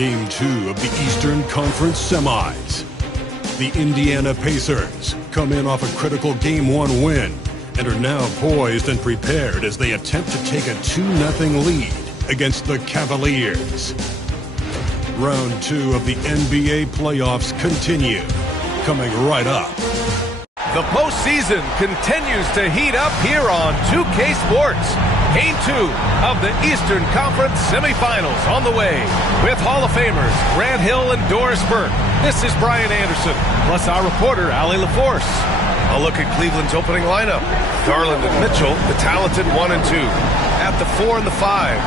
Game 2 of the Eastern Conference Semis. The Indiana Pacers come in off a critical Game 1 win and are now poised and prepared as they attempt to take a 2-0 lead against the Cavaliers. Round 2 of the NBA playoffs continue, coming right up. The postseason continues to heat up here on 2K Sports. Game 2 of the Eastern Conference semifinals on the way with Hall of Famers Grant Hill and Doris Burke. This is Brian Anderson, plus our reporter, Allie LaForce. A look at Cleveland's opening lineup. Garland and Mitchell, the talented 1 and 2. At the 4 and the 5,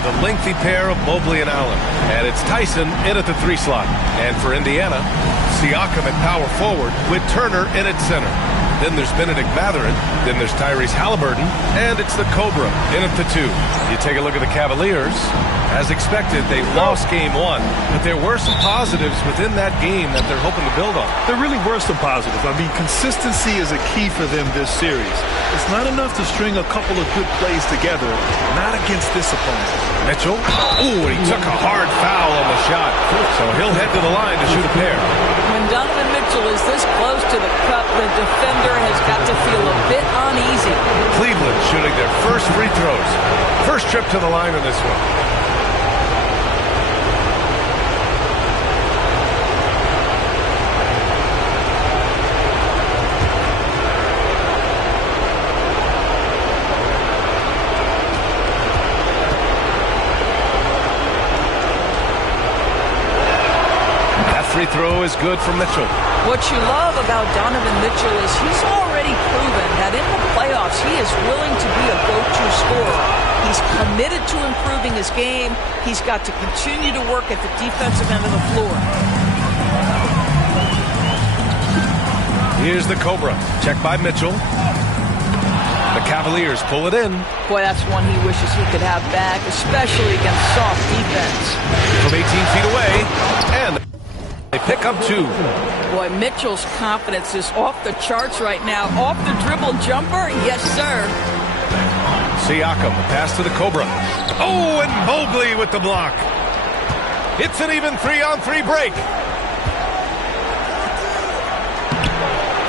the lengthy pair of Mobley and Allen. And it's Tyson in at the 3 slot. And for Indiana, Siakam at power forward with Turner in at center. Then there's Benedict Mathurin. Then there's Tyrese Halliburton. And it's the Cobra in at the 2. You take a look at the Cavaliers. As expected, they lost Game 1, but there were some positives within that game that they're hoping to build on. There really were some positives. I mean, consistency is a key for them this series. It's not enough to string a couple of good plays together, not against this opponent. Mitchell, ooh, and he took a hard foul on the shot, so he'll head to the line to shoot a pair. When Donovan Mitchell is this close to the cup, the defender has got to feel a bit uneasy. Cleveland shooting their first free throws. First trip to the line in this one. Free throw is good for Mitchell. What you love about Donovan Mitchell is he's already proven that in the playoffs he is willing to be a go-to scorer. He's committed to improving his game. He's got to continue to work at the defensive end of the floor. Here's the Cobra. Check by Mitchell. The Cavaliers pull it in. Boy, that's one he wishes he could have back, especially against soft defense. From 18 feet away, and they pick up 2. Boy, Mitchell's confidence is off the charts right now. Off the dribble jumper, yes, sir. Siakam, the pass to the Cobra. Oh, and Mobley with the block. It's an even 3-on-3 break.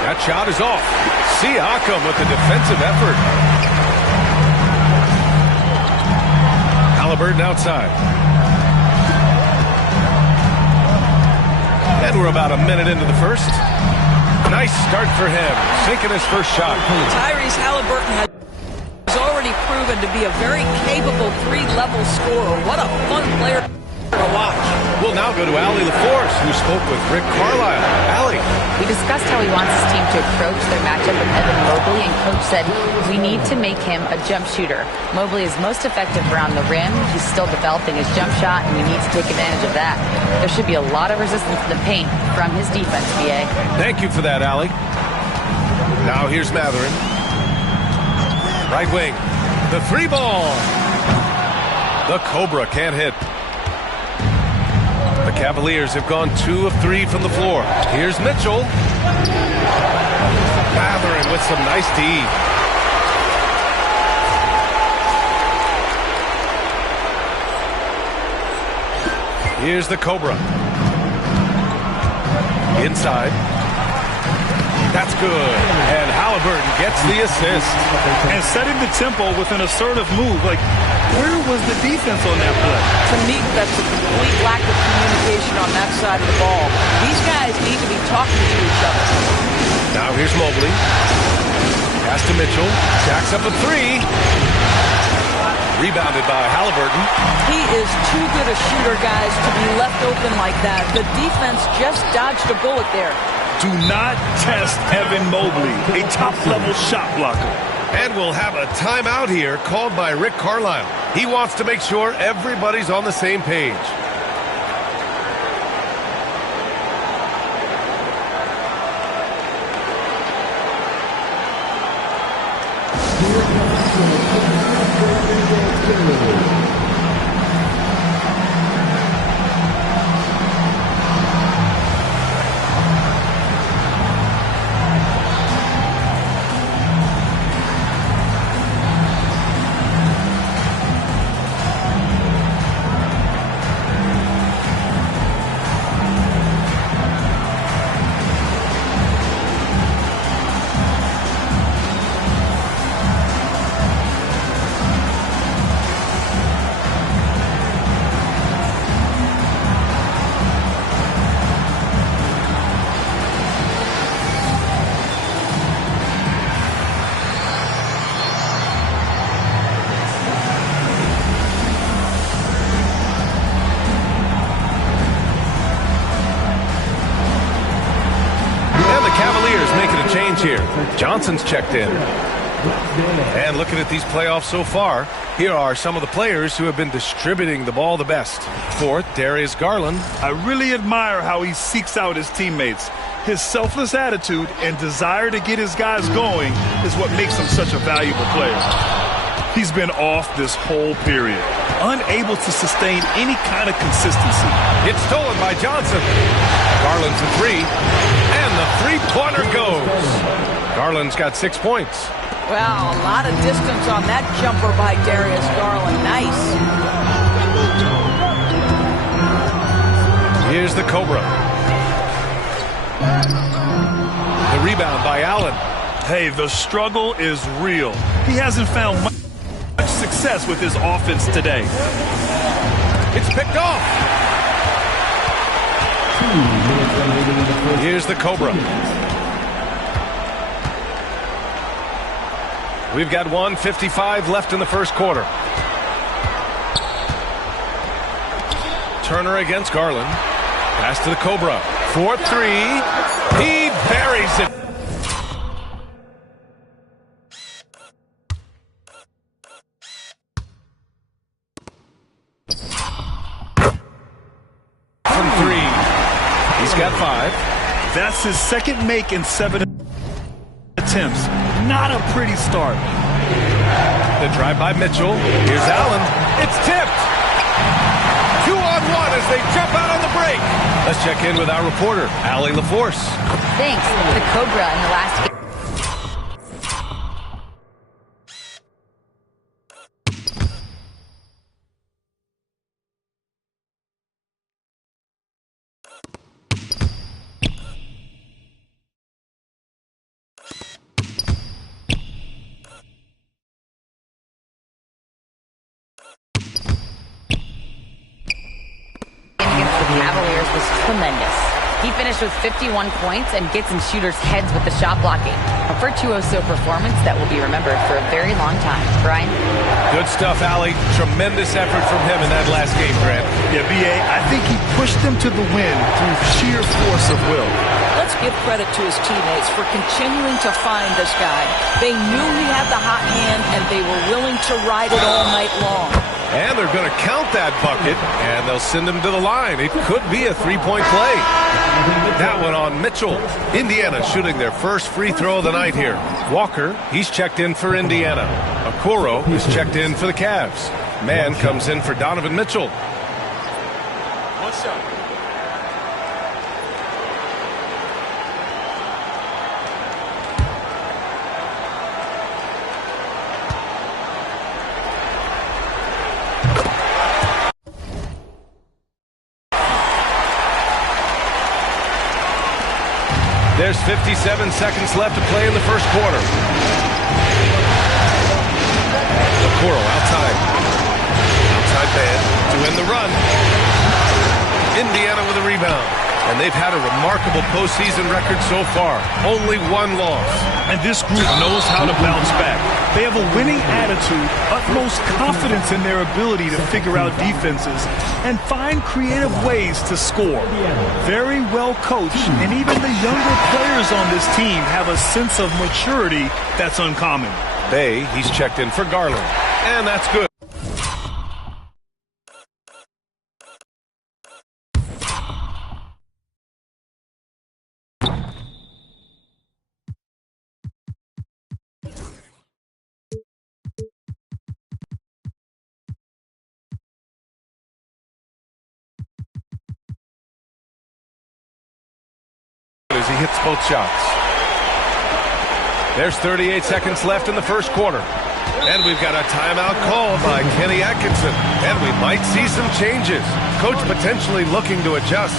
That shot is off. Siakam with the defensive effort. Halliburton outside. And we're about a minute into the first. Nice start for him, sinking his first shot. Tyrese Halliburton has already proven to be a very capable 3-level scorer. What a fun player to watch. We'll now go to Allie LaForce, who spoke with Rick Carlisle. Allie. We discussed how he wants his team to approach their matchup with Evan Mobley, and Coach said we need to make him a jump shooter. Mobley is most effective around the rim. He's still developing his jump shot, and we need to take advantage of that. There should be a lot of resistance to the paint from his defense, BA. Thank you for that, Allie. Now here's Mathurin. Right wing. The 3 ball. The Cobra can't hit. The Cavaliers have gone 2 of 3 from the floor. Here's Mitchell. Mathurin with some nice D. Here's the Cobra. Inside. That's good. And Halliburton gets the assist. And setting the tempo with an assertive move. Like, where was the defense on that play? To me, that's a complete lack of communication on that side of the ball. These guys need to be talking to each other. Now here's Mobley. Pass to Mitchell. Jacks up a 3. Rebounded by Halliburton. He is too good a shooter, guys, to be left open like that. The defense just dodged a bullet there. Do not test Evan Mobley, a top-level shot blocker. And we'll have a timeout here called by Rick Carlisle. He wants to make sure everybody's on the same page. change here. Johnson's checked in. And looking at these playoffs so far, here are some of the players who have been distributing the ball the best. Fourth, Darius Garland. I really admire how he seeks out his teammates. His selfless attitude and desire to get his guys going is what makes him such a valuable player. He's been off this whole period, unable to sustain any kind of consistency. It's stolen by Johnson. Garland for three, and the three-pointer goes. Garland's got 6 points. Wow, a lot of distance on that jumper by Darius Garland. Nice. Here's the Cobra. The rebound by Allen. Hey, the struggle is real. He hasn't found much success with his offense today. It's picked off. Here's the Cobra. We've got 1:55 left in the first quarter. Turner against Garland. Pass to the Cobra. 4-3. He buries it. From three. He's got 5. That's his second make in 7 attempts. Not a pretty start. The drive by Mitchell. Here's Allen. It's tipped. 2-on-1 as they jump out on the break. Let's check in with our reporter, Allie LaForce. Thanks. The Cobra in the last game. Cavaliers was tremendous. He finished with 51 points and gets in shooters' heads with the shot blocking. A virtuoso performance that will be remembered for a very long time. Brian? Good stuff, Allie. Tremendous effort from him in that last game, Grant. Yeah, B.A., I think he pushed them to the win through sheer force of will. Let's give credit to his teammates for continuing to find this guy. They knew he had the hot hand, and they were willing to ride it all night long. And they're going to count that bucket, and they'll send him to the line. It could be a three-point play. That one on Mitchell. Indiana shooting their first free throw of the night here. Walker, he's checked in for Indiana. Okoro is checked in for the Cavs. Mann comes in for Donovan Mitchell. What's up? There's 57 seconds left to play in the first quarter. Okoro outside. Outside man to win the run. Indiana with a rebound. And they've had a remarkable postseason record so far. Only one loss. And this group knows how to bounce back. They have a winning attitude, utmost confidence in their ability to figure out defenses, and find creative ways to score. Very well coached, and even the younger players on this team have a sense of maturity that's uncommon. Bay, he's checked in for Garland. And that's good. As he hits both shots. There's 38 seconds left in the first quarter. And we've got a timeout called by Kenny Atkinson. And we might see some changes. Coach potentially looking to adjust.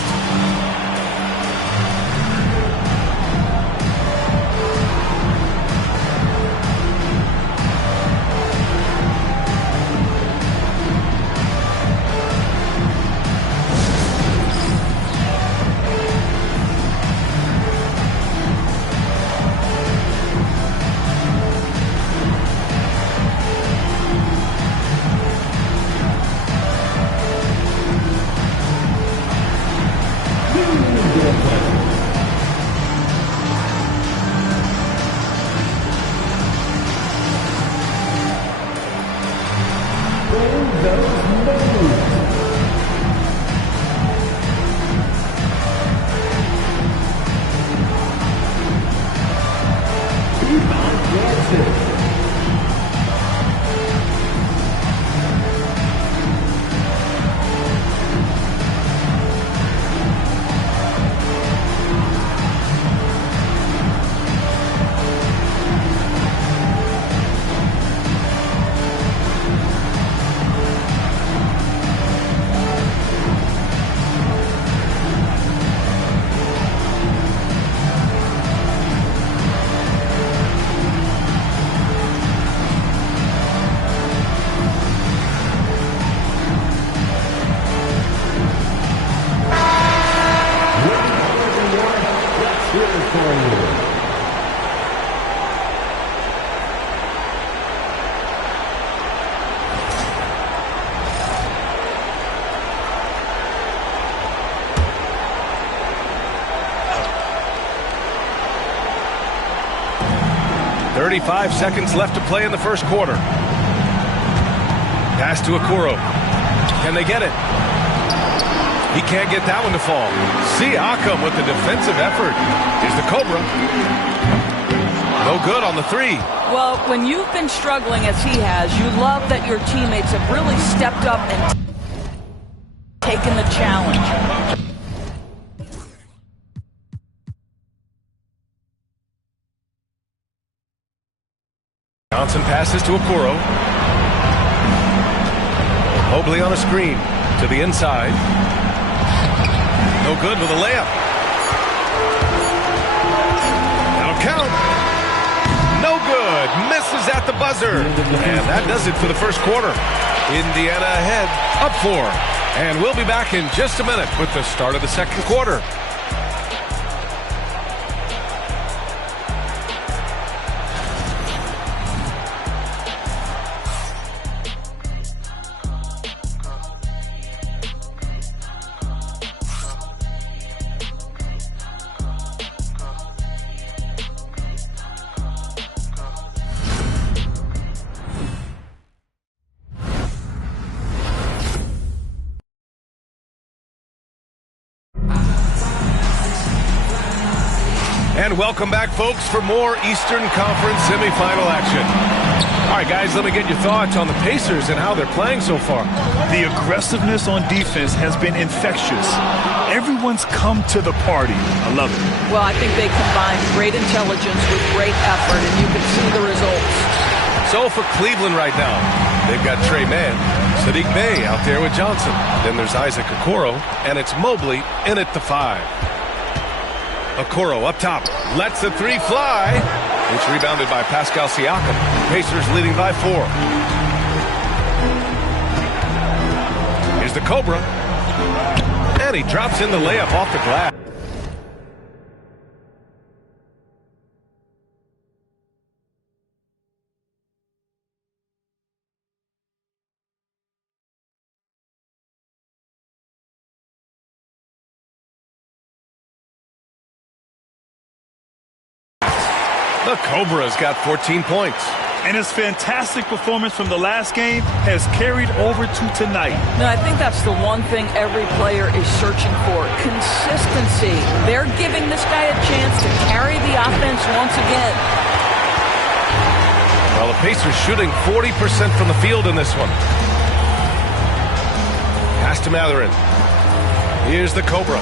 35 seconds left to play in the first quarter. Pass to Okoro. Can they get it? He can't get that one to fall. Siakam with the defensive effort. Here's the Cobra. No good on the three. Well, when you've been struggling as he has, you love that your teammates have really stepped up and taken the challenge. Johnson passes to Okoro. Mobley on a screen to the inside. No good with a layup. That'll count. No good. Misses at the buzzer. And that does it for the first quarter. Indiana ahead, up 4. And we'll be back in just a minute with the start of the second quarter. And welcome back, folks, for more Eastern Conference semifinal action. All right, guys, let me get your thoughts on the Pacers and how they're playing so far. The aggressiveness on defense has been infectious. Everyone's come to the party. I love it. Well, I think they combined great intelligence with great effort, and you can see the results. So for Cleveland right now, they've got Trey Mann, Saddiq Bey out there with Johnson. Then there's Isaac Okoro, and it's Mobley in at the 5. Okoro up top, lets the 3 fly. It's rebounded by Pascal Siakam. Pacers leading by 4. Here's the Cobra. And he drops in the layup off the glass. The Cobra's got 14 points. And his fantastic performance from the last game has carried over to tonight. No, I think that's the one thing every player is searching for. Consistency. They're giving this guy a chance to carry the offense once again. Well, the Pacers shooting 40% from the field in this one. Pass to Matherin. Here's the Cobra.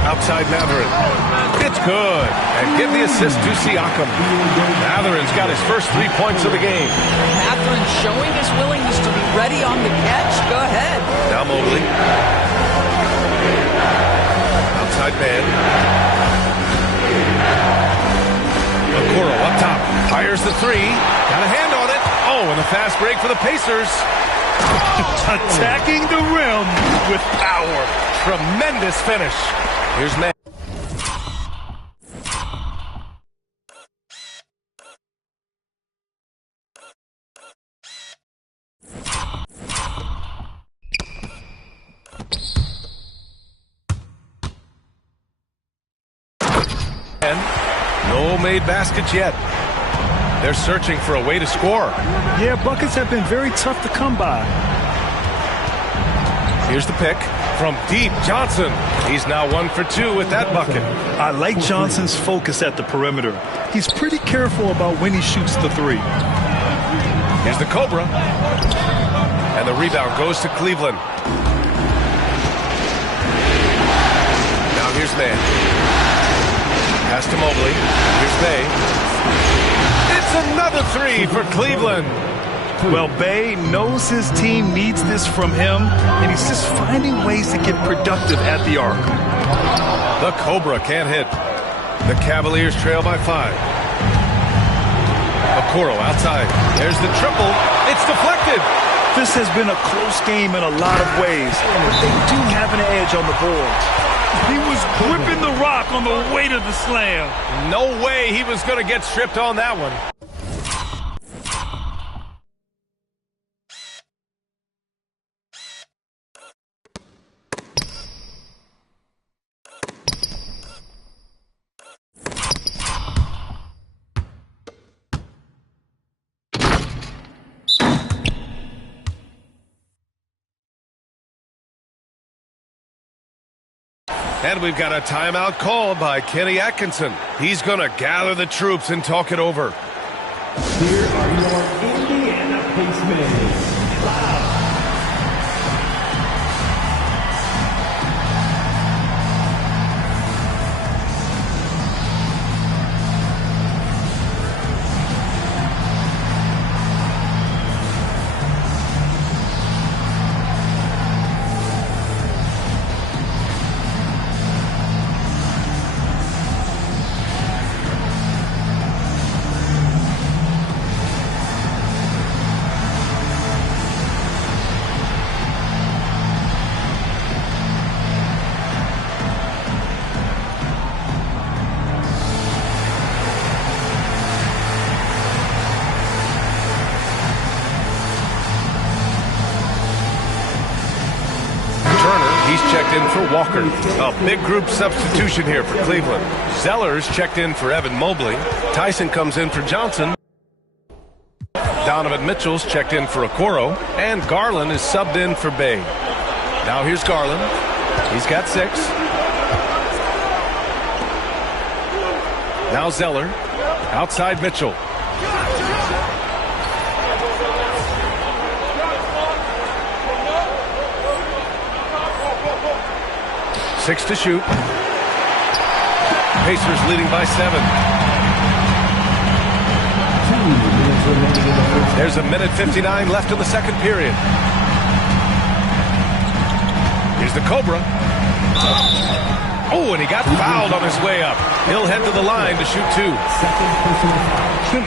Outside Matherin. It's good. And give the assist to Siakam. Matherin's got his first 3 points of the game. Matherin showing his willingness to be ready on the catch. Go ahead. Now Mobley. Outside man. Okoro up top. Fires the 3. Got a hand on it. Oh, and a fast break for the Pacers. Attacking the rim with power. Tremendous finish. Here's Matt. No made baskets yet. They're searching for a way to score. Yeah, buckets have been very tough to come by. Here's the pick from deep. Johnson. He's now 1 for 2 with that bucket. I like Johnson's focus at the perimeter. He's pretty careful about when he shoots the 3. Here's the Cobra. And the rebound goes to Cleveland. Now here's Mann. Pass to Mobley. Here's Bey. It's another 3 for Cleveland. Well, Bey knows his team needs this from him, and he's just finding ways to get productive at the arc. The Cobra can't hit. The Cavaliers trail by 5. Okoro outside. There's the triple. It's deflected. This has been a close game in a lot of ways, but they do have an edge on the boards. He was gripping the rock on the way to the slam. No way he was going to get stripped on that one. And we've got a timeout called by Kenny Atkinson. He's going to gather the troops and talk it over. Here are your Indiana Pacemen. Live. He's checked in for Walker. A big group substitution here for Cleveland. Zeller's checked in for Evan Mobley. Tyson comes in for Johnson. Donovan Mitchell's checked in for Okoro. And Garland is subbed in for Bay. Now here's Garland. He's got 6. Now Zeller. Outside Mitchell. Six to shoot. Pacers leading by 7. There's a minute 59 left in the second period. Here's the Cobra. Oh, and he got fouled on his way up. He'll head to the line to shoot 2.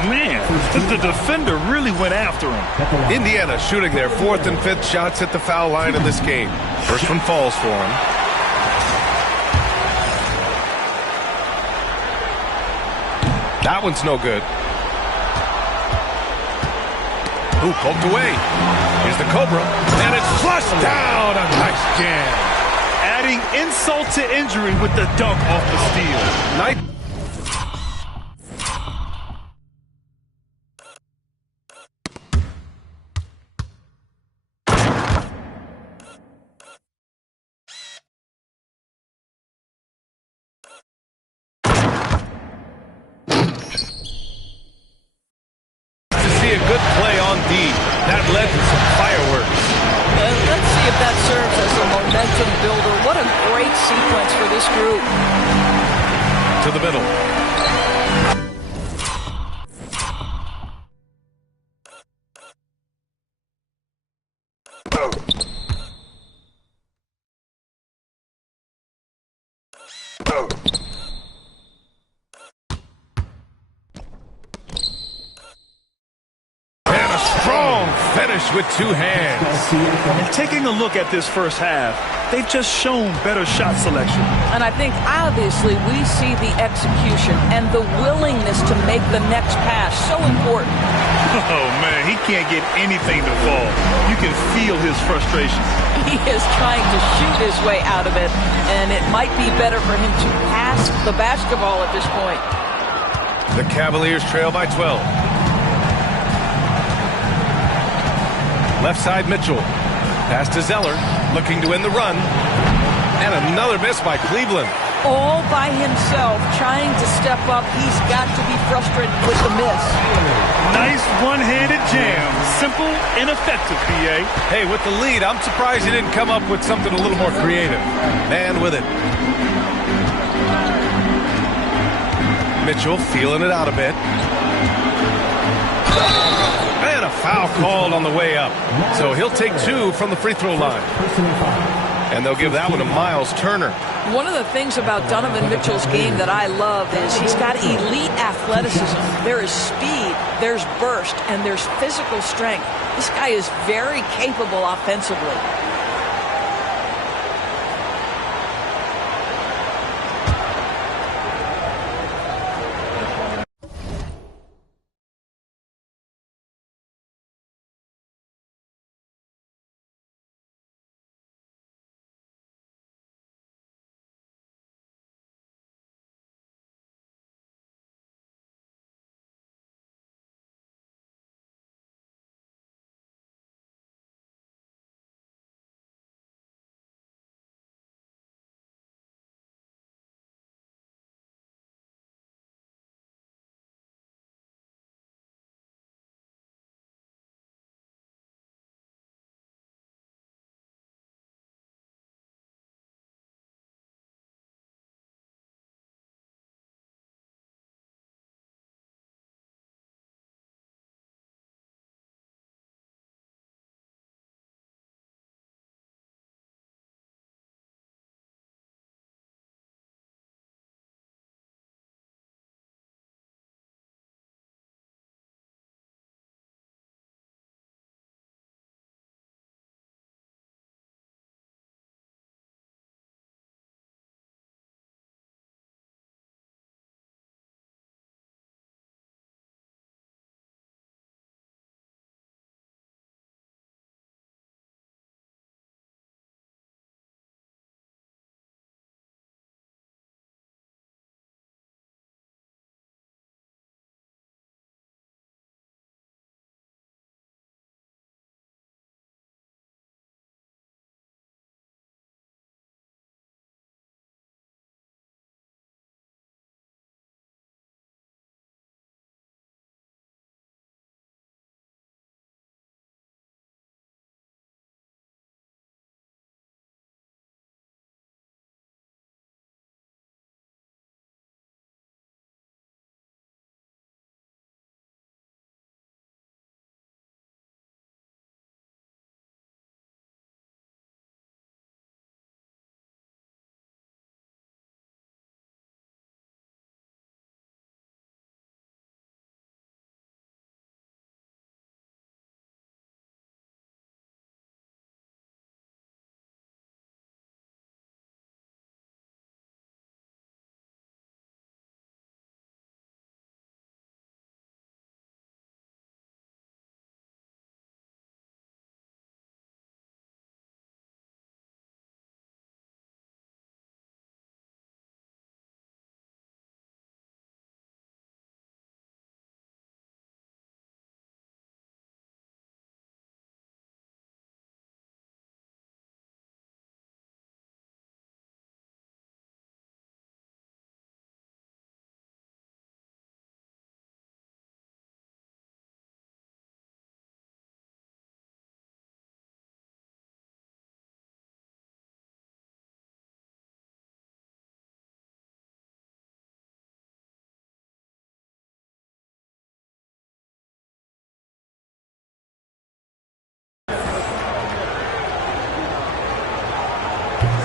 Man, the defender really went after him. Indiana shooting their 4th and 5th shots at the foul line in this game. First one falls for him. That one's no good. Ooh, poked away. Here's the Cobra. And it's flushed down. A nice jam. Adding insult to injury with the dunk off the steal. Nice. A good play on D. That led to some fireworks. Let's see if that serves as a momentum builder. What a great sequence for this group. To the middle. Finish with 2 hands. And taking a look at this first half, they've just shown better shot selection. And I think obviously we see the execution and the willingness to make the next pass so important. Oh, man, he can't get anything to fall. You can feel his frustration. He is trying to shoot his way out of it, and it might be better for him to pass the basketball at this point. The Cavaliers trail by 12. Left side Mitchell. Pass to Zeller. Looking to end the run. And another miss by Cleveland. All by himself, trying to step up. He's got to be frustrated with the miss. Nice one-handed jam. Simple and effective, PA. Hey, with the lead, I'm surprised he didn't come up with something a little more creative. Man with it. Mitchell feeling it out a bit. And a foul called on the way up. So he'll take 2 from the free throw line. And they'll give that one to Miles Turner. One of the things about Donovan Mitchell's game that I love is he's got elite athleticism. There is speed, there's burst, and there's physical strength. This guy is very capable offensively.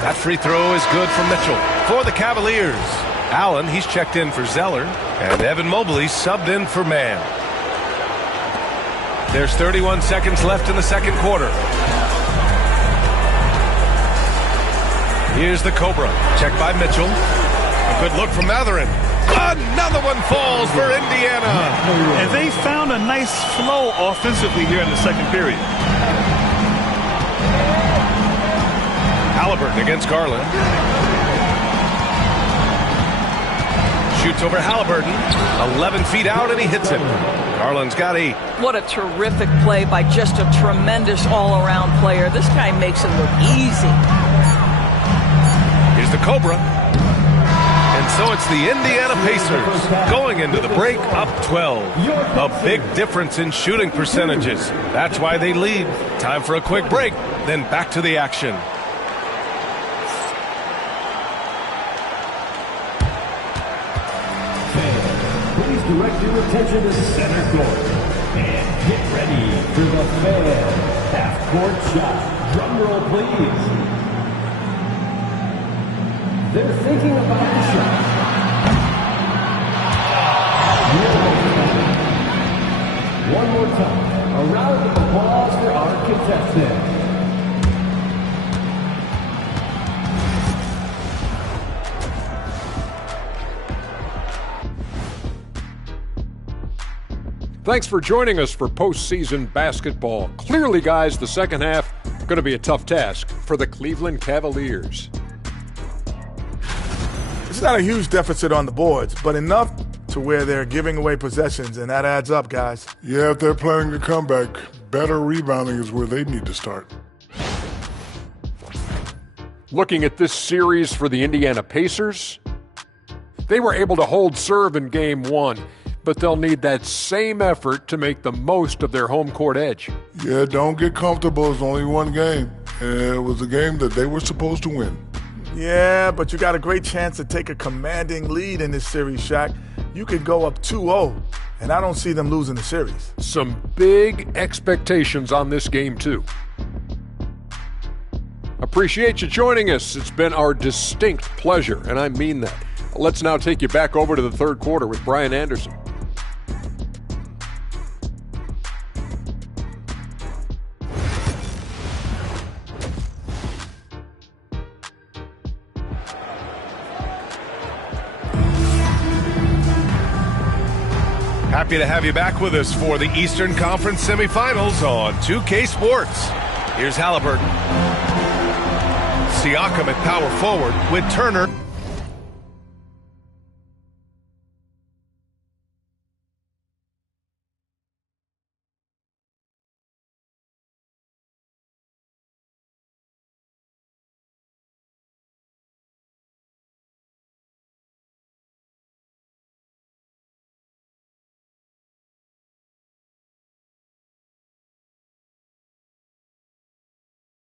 That free throw is good for Mitchell. For the Cavaliers, Allen, he's checked in for Zeller. And Evan Mobley subbed in for Mann. There's 31 seconds left in the second quarter. Here's the Cobra. Checked by Mitchell. A good look from Matherin. Another one falls for Indiana. And they found a nice flow offensively here in the second period. Halliburton against Garland. Shoots over Halliburton. 11 feet out, and he hits it. Garland's got 8. What a terrific play by just a tremendous all-around player. This guy makes it look easy. Here's the Cobra. And so it's the Indiana Pacers going into the break up 12. A big difference in shooting percentages. That's why they lead. Time for a quick break, then back to the action. Please direct your attention to center court. And get ready for the fan half-court shot. Drum roll, please. They're thinking about the shot. One more time. A round of applause for our contestant. Thanks for joining us for postseason basketball. Clearly, guys, the second half going to be a tough task for the Cleveland Cavaliers. It's not a huge deficit on the boards, but enough to where they're giving away possessions, and that adds up, guys. Yeah, if they're planning to come back, better rebounding is where they need to start. Looking at this series for the Indiana Pacers, they were able to hold serve in Game 1, but they'll need that same effort to make the most of their home court edge. Yeah, don't get comfortable. It's only one game, and it was a game that they were supposed to win. Yeah, but you got a great chance to take a commanding lead in this series, Shaq. You could go up 2-0, and I don't see them losing the series. Some big expectations on this game, too. Appreciate you joining us. It's been our distinct pleasure, and I mean that. Let's now take you back over to the third quarter with Brian Anderson. Happy to have you back with us for the Eastern Conference semifinals on 2K Sports. Here's Halliburton. Siakam at power forward with Turner.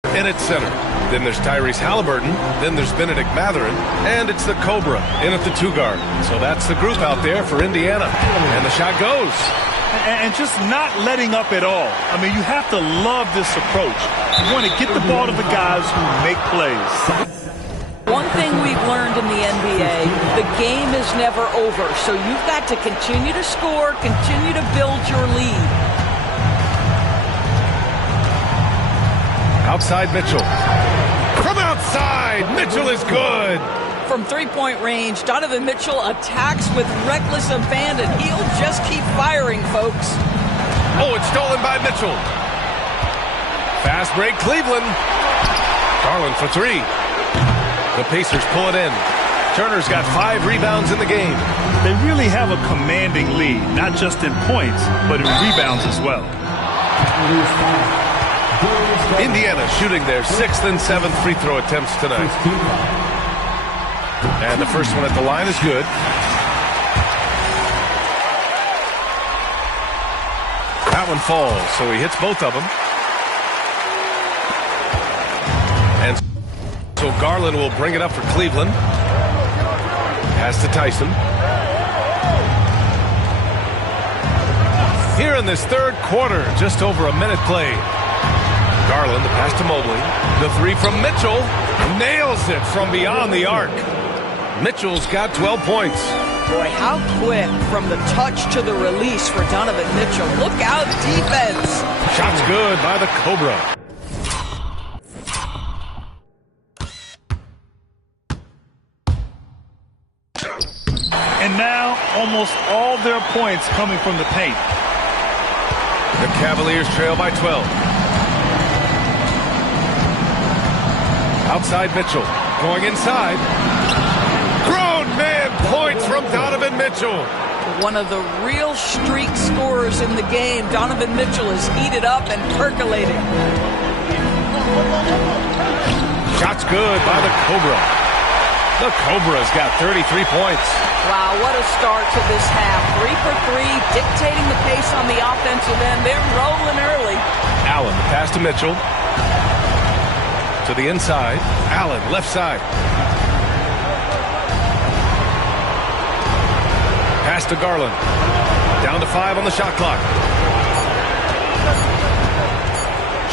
In at center. Then there's Tyrese Halliburton. Then there's Benedict Matherin. And it's the Cobra in at the 2-guard. So that's the group out there for Indiana. And the shot goes. And just not letting up at all. I mean, you have to love this approach. You want to get the ball to the guys who make plays. One thing we've learned in the NBA, the game is never over. So you've got to continue to score, continue to build your lead. Outside Mitchell. From outside, Mitchell is good. From three-point range, Donovan Mitchell attacks with reckless abandon. He'll just keep firing, folks. Oh, it's stolen by Mitchell. Fast break, Cleveland. Garland for 3. The Pacers pull it in. Turner's got 5 rebounds in the game. They really have a commanding lead, not just in points, but in rebounds as well. Indiana shooting their 6th and 7th free throw attempts tonight. And the first one at the line is good. That one falls, so he hits both of them. And so Garland will bring it up for Cleveland. Pass to Tyson. Here in this third quarter, just over a minute played. Garland, the pass to Mobley. The 3 from Mitchell. Nails it from beyond the arc. Mitchell's got 12 points. Boy, how quick from the touch to the release for Donovan Mitchell. Look out, defense. Shot's good by the Cobra. And now, almost all their points coming from the paint. The Cavaliers trail by 12. Outside Mitchell. Going inside. Grown man points from Donovan Mitchell. One of the real streak scorers in the game. Donovan Mitchell is heated up and percolating. Shot's good by the Cobra. The Cobra's got 33 points. Wow, what a start to this half. 3 for 3, dictating the pace on the offensive end. They're rolling early. Allen, the pass to Mitchell. To the inside. Allen, left side. Pass to Garland. Down to 5 on the shot clock.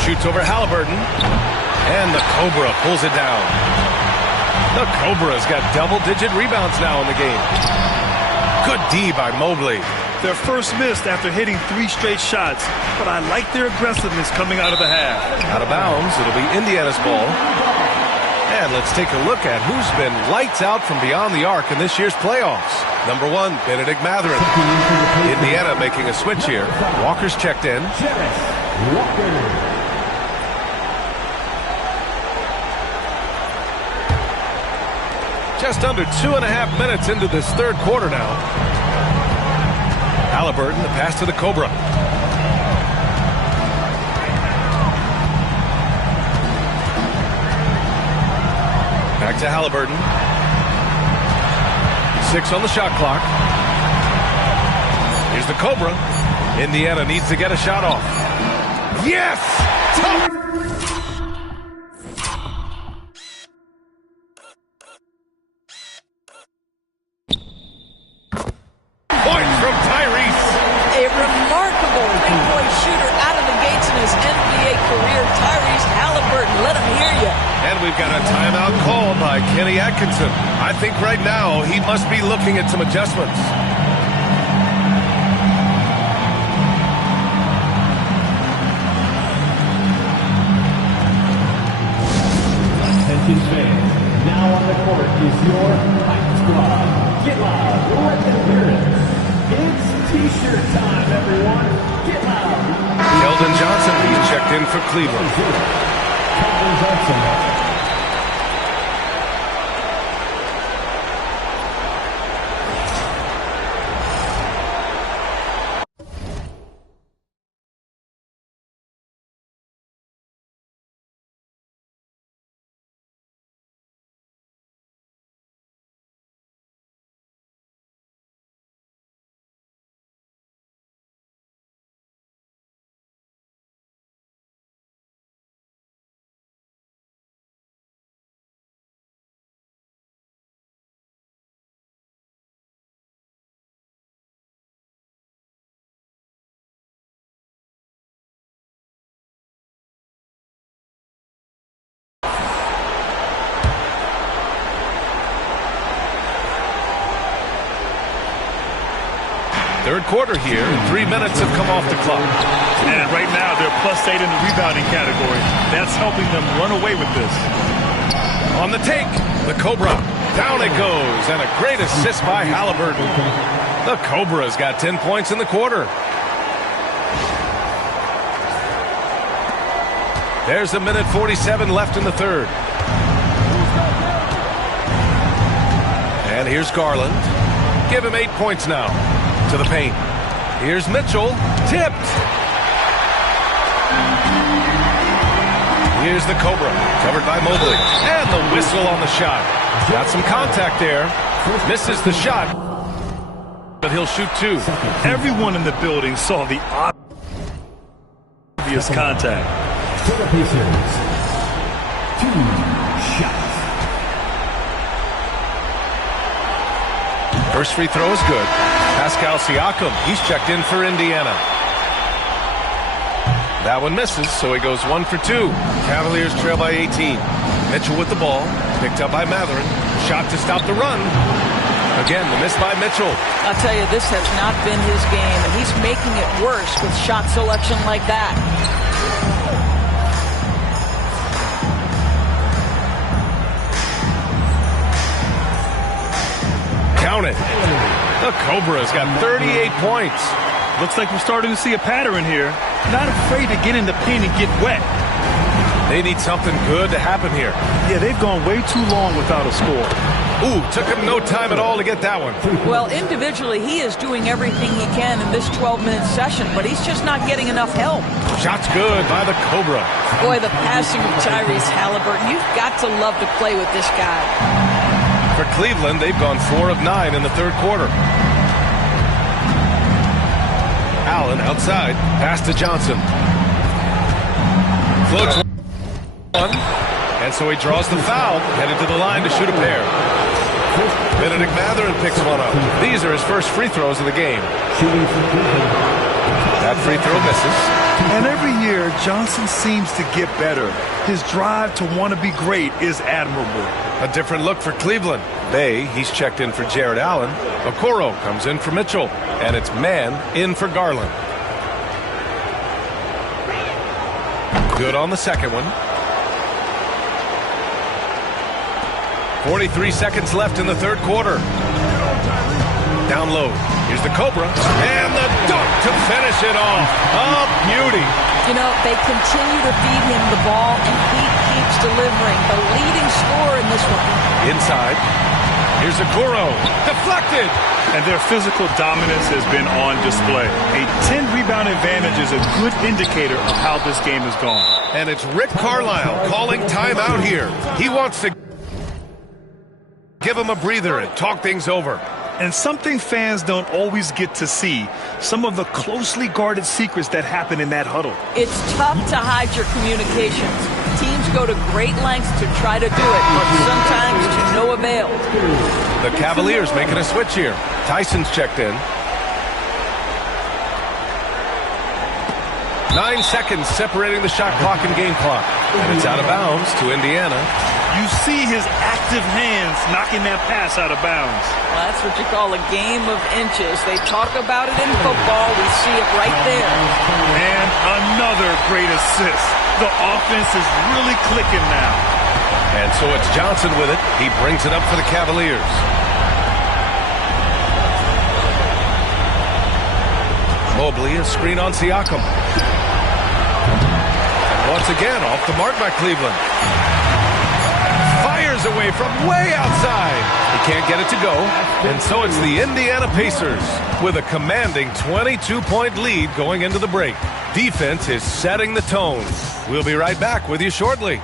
Shoots over Halliburton. And the Cobra pulls it down. The Cobra's got double-digit rebounds now in the game. Good D by Mobley. Their first missed after hitting 3 straight shots, but I like their aggressiveness coming out of the half. Out of bounds, it'll be Indiana's ball. And let's take a look at who's been lights out from beyond the arc in this year's playoffs. Number 1, Benedict Mathurin. Indiana making a switch here. Walker's checked in. Just under 2.5 minutes into this third quarter now. Halliburton, the pass to the Cobra. Back to Halliburton. 6 on the shot clock. Here's the Cobra. Indiana needs to get a shot off. Yes! Tough! We've got a timeout called by Kenny Atkinson. I think right now he must be looking at some adjustments. Attention fans, now on the court is your hype squad. Get loud, let them hear it. It's T-shirt time, everyone. Get loud. Keldon Johnson, he's checked in for Cleveland. Keldon Johnson. Third quarter here, and 3 minutes have come off the clock. And right now, they're +8 in the rebounding category. That's helping them run away with this. On the take, the Cobra. Down it goes, and a great assist by Halliburton. The Cobra's got 10 points in the quarter. There's a minute 47 left in the third. And here's Garland. Give him 8 points now. To the paint. Here's Mitchell. Tipped. Here's the Cobra. Covered by Mobley. And the whistle on the shot. Got some contact there. Misses the shot. But he'll shoot 2. Everyone in the building saw the obvious contact. For the Pacers, 2 shots. First free throw is good. Pascal Siakam, he's checked in for Indiana. That one misses, so he goes 1 for 2. Cavaliers trail by 18. Mitchell with the ball. Picked up by Matherin. Shot to stop the run. Again, the miss by Mitchell. I'll tell you, this has not been his game, and he's making it worse with shot selection like that. Count it. The Cobra's got 38 points. Looks like we're starting to see a pattern here. Not afraid to get in the paint and get wet. They need something good to happen here. Yeah, they've gone way too long without a score. Ooh, took him no time at all to get that one. Well, individually, he is doing everything he can in this 12-minute session, but he's just not getting enough help. Shot's good by the Cobra. Boy, the passing of Tyrese Halliburton, you've got to love to play with this guy. For Cleveland, they've gone 4 of 9 in the third quarter. Allen outside, pass to Johnson. Floats one, and so he draws the foul, headed to the line to shoot a pair. Benedict Matherin picks one up. These are his first free throws of the game. That free throw misses. And every year, Johnson seems to get better. His drive to want to be great is admirable. A different look for Cleveland. Bay, he's checked in for Jared Allen. Okoro comes in for Mitchell. And it's man in for Garland. Good on the second one. 43 seconds left in the third quarter. Down low. Here's the Cobra. And the dunk to finish it off. A beauty. You know, they continue to feed him the ball, and he keeps delivering. The leading scorer in this one. Inside. Here's Okoro. Deflected. And their physical dominance has been on display. A 10-rebound advantage is a good indicator of how this game has gone. And it's Rick Carlisle calling timeout here. He wants to give him a breather and talk things over. And something fans don't always get to see, some of the closely guarded secrets that happen in that huddle. It's tough to hide your communications. Teams go to great lengths to try to do it, but sometimes to no avail. The Cavaliers making a switch here. Tyson's checked in. 9 seconds separating the shot clock and game clock. And it's out of bounds to Indiana. You see his active hands knocking that pass out of bounds. Well, that's what you call a game of inches. They talk about it in football. We see it right there. And another great assist. The offense is really clicking now. And so it's Johnson with it. He brings it up for the Cavaliers. Mobley, a screen on Siakam. And once again, off the mark by Cleveland. Fires away from way outside. He can't get it to go. And so it's the Indiana Pacers with a commanding 22-point lead going into the break. Defense is setting the tone. We'll be right back with you shortly.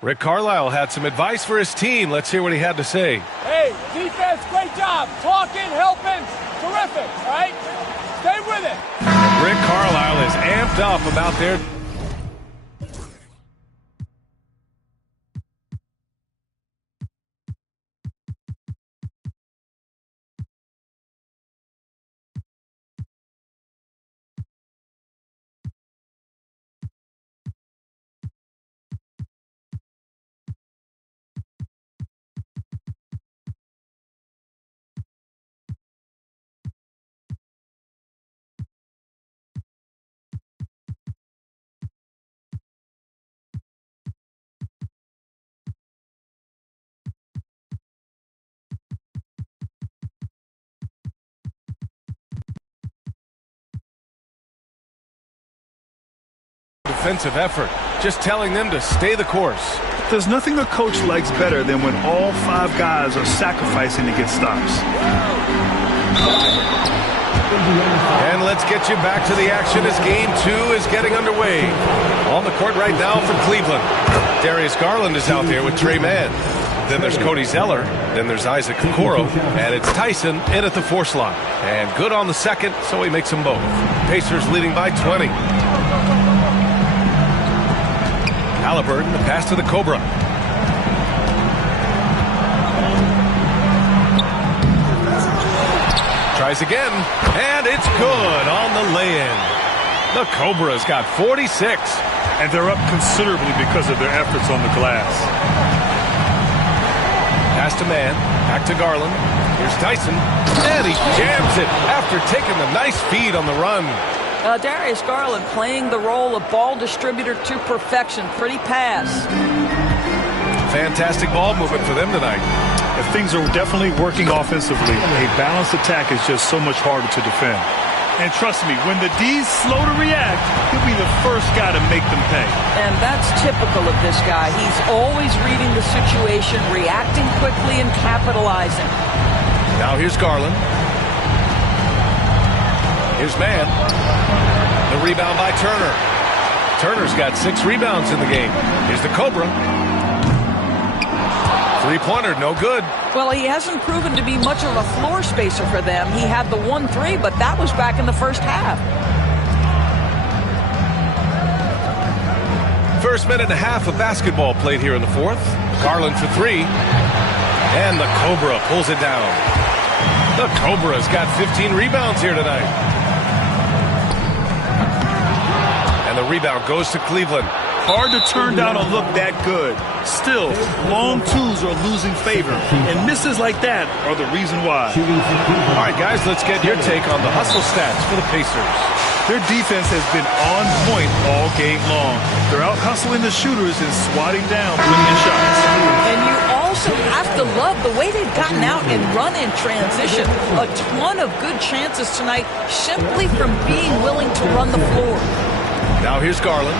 Rick Carlisle had some advice for his team. Let's hear what he had to say. Hey, defense, great job. Talking, helping, terrific, all right? Stay with it. Rick Carlisle is amped up about their... defensive effort, just telling them to stay the course. There's nothing a coach likes better than when all 5 guys are sacrificing to get stops. And let's get you back to the action as game 2 is getting underway. On the backcourt right now for Cleveland. Darius Garland is out there with Trey Mann. Then there's Cody Zeller. Then there's Isaac Okoro. And it's Tyson in at the 4 slot. And good on the second, so he makes them both. Pacers leading by 20. Halliburton, the pass to the Cobra. Tries again, and it's good on the lay-in. The Cobra's got 46. And they're up considerably because of their efforts on the glass. Pass to Mann, back to Garland. Here's Tyson, and he jams it after taking the nice feed on the run. Darius Garland playing the role of ball distributor to perfection. Pretty pass. Fantastic ball movement for them tonight. Things are definitely working offensively. A balanced attack is just so much harder to defend. And trust me, when the D's slow to react, he'll be the first guy to make them pay. And that's typical of this guy. He's always reading the situation, reacting quickly, and capitalizing. Now here's Garland. Here's Mann. The rebound by Turner. Turner's got 6 rebounds in the game. Here's the Cobra. Three-pointer, no good. Well, he hasn't proven to be much of a floor spacer for them. He had the 1-3, but that was back in the first half. First minute and a half of basketball played here in the fourth. Garland for 3. And the Cobra pulls it down. The Cobra's got 15 rebounds here tonight. And the rebound goes to Cleveland. Hard to turn down a look that good. Still, long twos are losing favor, and misses like that are the reason why. All right, guys, let's get your take on the hustle stats for the Pacers. Their defense has been on point all game long. They're out hustling the shooters and swatting down plenty of shots. And you also have to love the way they've gotten out and run in transition. A ton of good chances tonight simply from being willing to run the floor. Now here's Garland.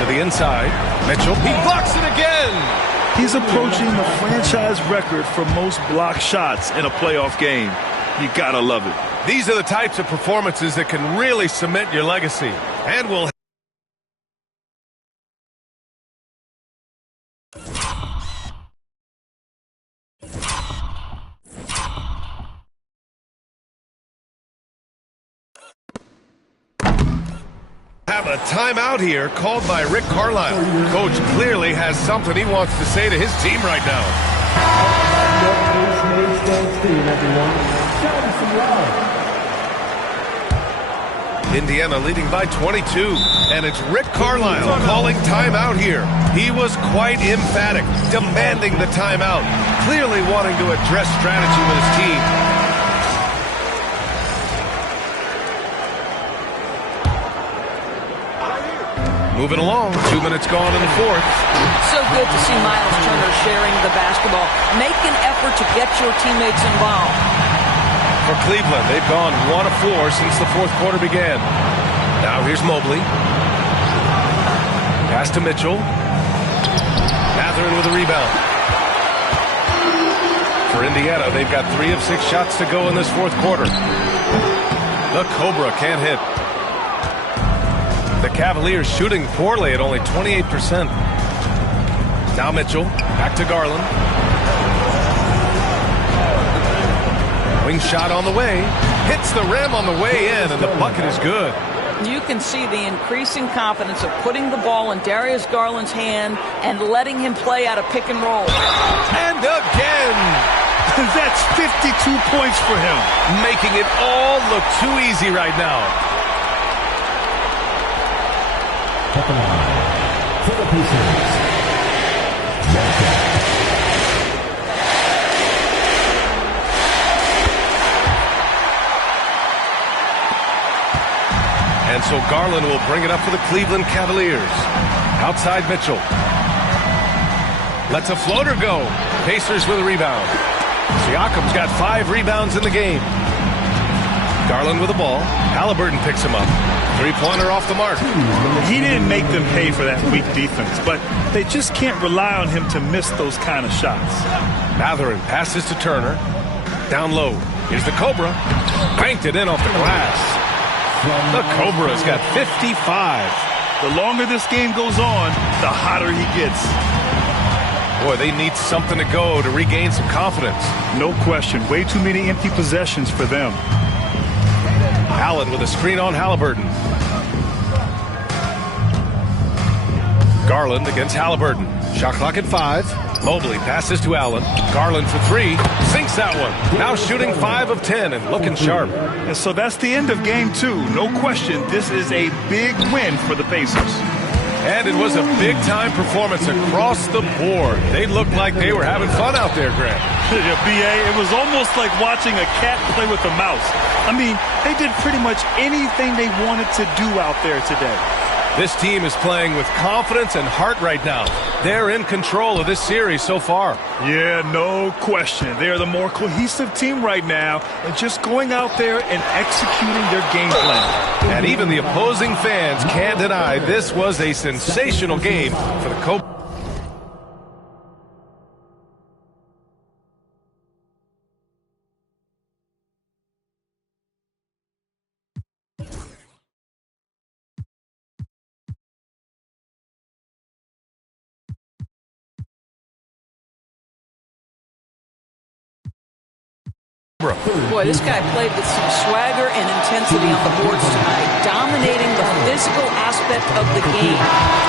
To the inside. Mitchell, he blocks it again. He's approaching the franchise record for most blocked shots in a playoff game. You gotta love it. These are the types of performances that can really cement your legacy. And will have a timeout here called by Rick Carlisle. Coach clearly has something he wants to say to his team right now. Indiana leading by 22, and it's Rick Carlisle calling timeout here. He was quite emphatic, demanding the timeout, clearly wanting to address strategy with his team. Moving along, 2 minutes gone in the fourth. So good to see Miles Turner sharing the basketball. Make an effort to get your teammates involved. For Cleveland, they've gone 1 of 4 since the fourth quarter began. Now here's Mobley. Pass to Mitchell. Matherin with a rebound. For Indiana, they've got 3 of 6 shots to go in this fourth quarter. The Cobra can't hit. The Cavaliers shooting poorly at only 28%. Now Mitchell, back to Garland. Wing shot on the way. Hits the rim on the way in, and the bucket is good. You can see the increasing confidence of putting the ball in Darius Garland's hand and letting him play out of pick and roll. And again! That's 52 points for him. Making it all look too easy right now. For the Pacers. And so Garland will bring it up for the Cleveland Cavaliers. Outside Mitchell. Lets a floater go. Pacers with a rebound. Siakam's got 5 rebounds in the game. Garland with the ball. Halliburton picks him up. Three-pointer off the mark. He didn't make them pay for that weak defense, but they just can't rely on him to miss those kind of shots. Matherin passes to Turner. Down low. Here's the Cobra. Banked it in off the glass. The Cobra's got 55. The longer this game goes on, the hotter he gets. Boy, they need something to go to regain some confidence. No question. Way too many empty possessions for them. Allen with a screen on Halliburton. Garland against Halliburton. Shot clock at 5. Mobley passes to Allen. Garland for 3. Sinks that one. Now shooting 5 of 10 and looking sharp. And so that's the end of game 2. No question, this is a big win for the Pacers. And it was a big-time performance across the board. They looked like they were having fun out there, Grant. Yeah, B.A., it was almost like watching a cat play with a mouse. I mean, they did pretty much anything they wanted to do out there today. This team is playing with confidence and heart right now. They're in control of this series so far. Yeah, no question. They're the more cohesive team right now and just going out there and executing their game plan. And even the opposing fans can't deny this was a sensational game for the Cobras. Boy, this guy played with some swagger and intensity on the boards tonight, dominating the physical aspect of the game.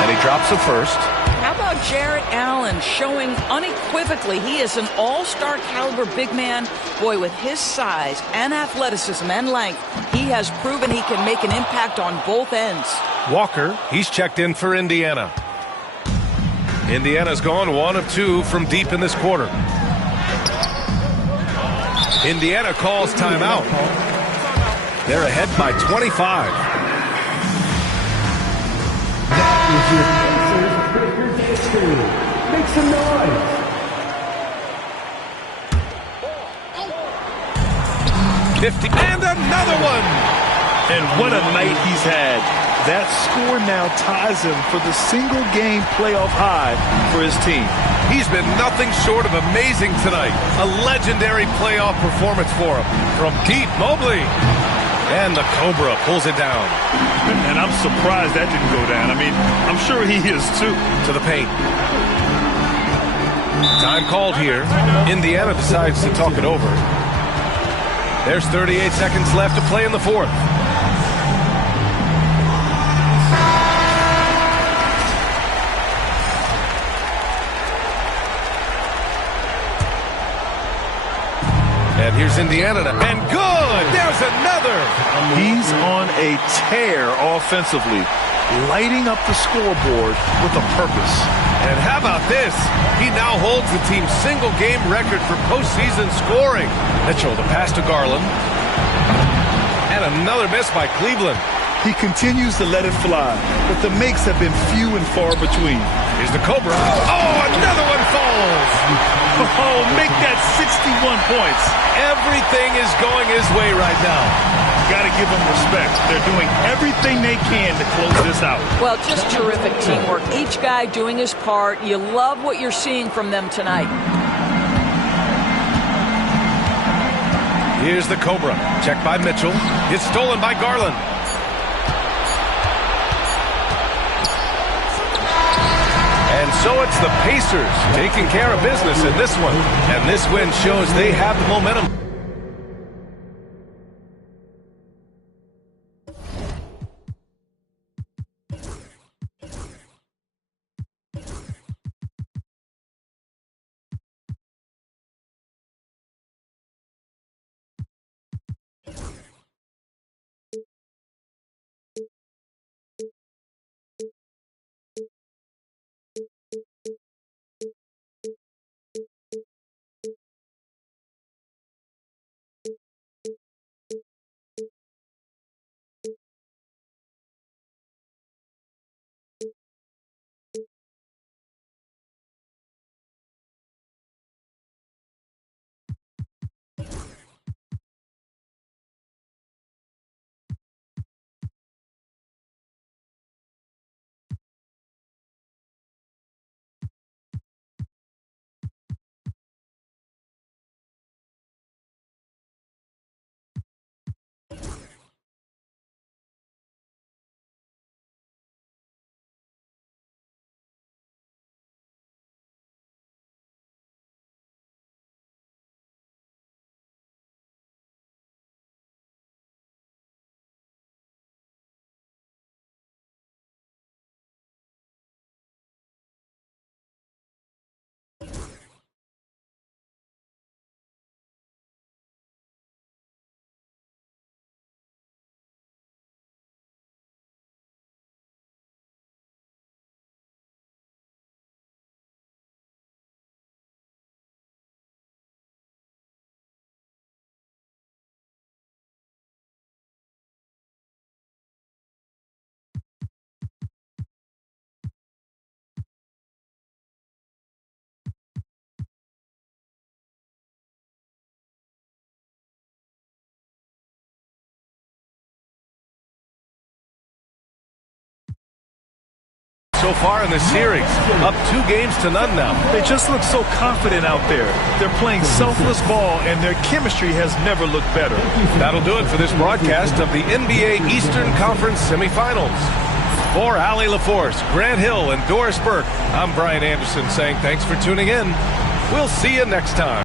And he drops the first. How about Jarrett Allen showing unequivocally he is an all-star caliber big man? Boy, with his size and athleticism and length, he has proven he can make an impact on both ends. Walker, he's checked in for Indiana. Indiana's gone 1 of 2 from deep in this quarter. Indiana calls timeout. They're ahead by 25. That is your Pacers Breaker Dance Crew. Make some noise. 50 and another one. And what a night he's had. That score now ties him for the single-game playoff high for his team. He's been nothing short of amazing tonight. A legendary playoff performance for him. From deep, Mobley. And the Cobra pulls it down. And I'm surprised that didn't go down. I mean, I'm sure he is too. To the paint. Time called here. Indiana decides to talk it over. There's 38 seconds left to play in the fourth. And here's Indiana. And good! There's another! He's on a tear offensively, lighting up the scoreboard with a purpose. And how about this? He now holds the team's single-game record for postseason scoring. Mitchell, the pass to Garland. And another miss by Cleveland. He continues to let it fly, but the makes have been few and far between. Here's the Cobra. Oh, another one falls! Oh, make that 61 points. Everything is going his way right now. Got to give them respect. They're doing everything they can to close this out. Well, just terrific teamwork. Each guy doing his part. You love what you're seeing from them tonight. Here's the Cobra. Checked by Mitchell. It's stolen by Garland. And so it's the Pacers taking care of business in this one. And this win shows they have the momentum. so far in this series. Up 2 games to none now. They just look so confident out there. They're playing selfless ball, and their chemistry has never looked better. That'll do it for this broadcast of the NBA Eastern Conference semifinals. For Allie LaForce, Grant Hill, and Doris Burke, I'm Brian Anderson saying thanks for tuning in. We'll see you next time.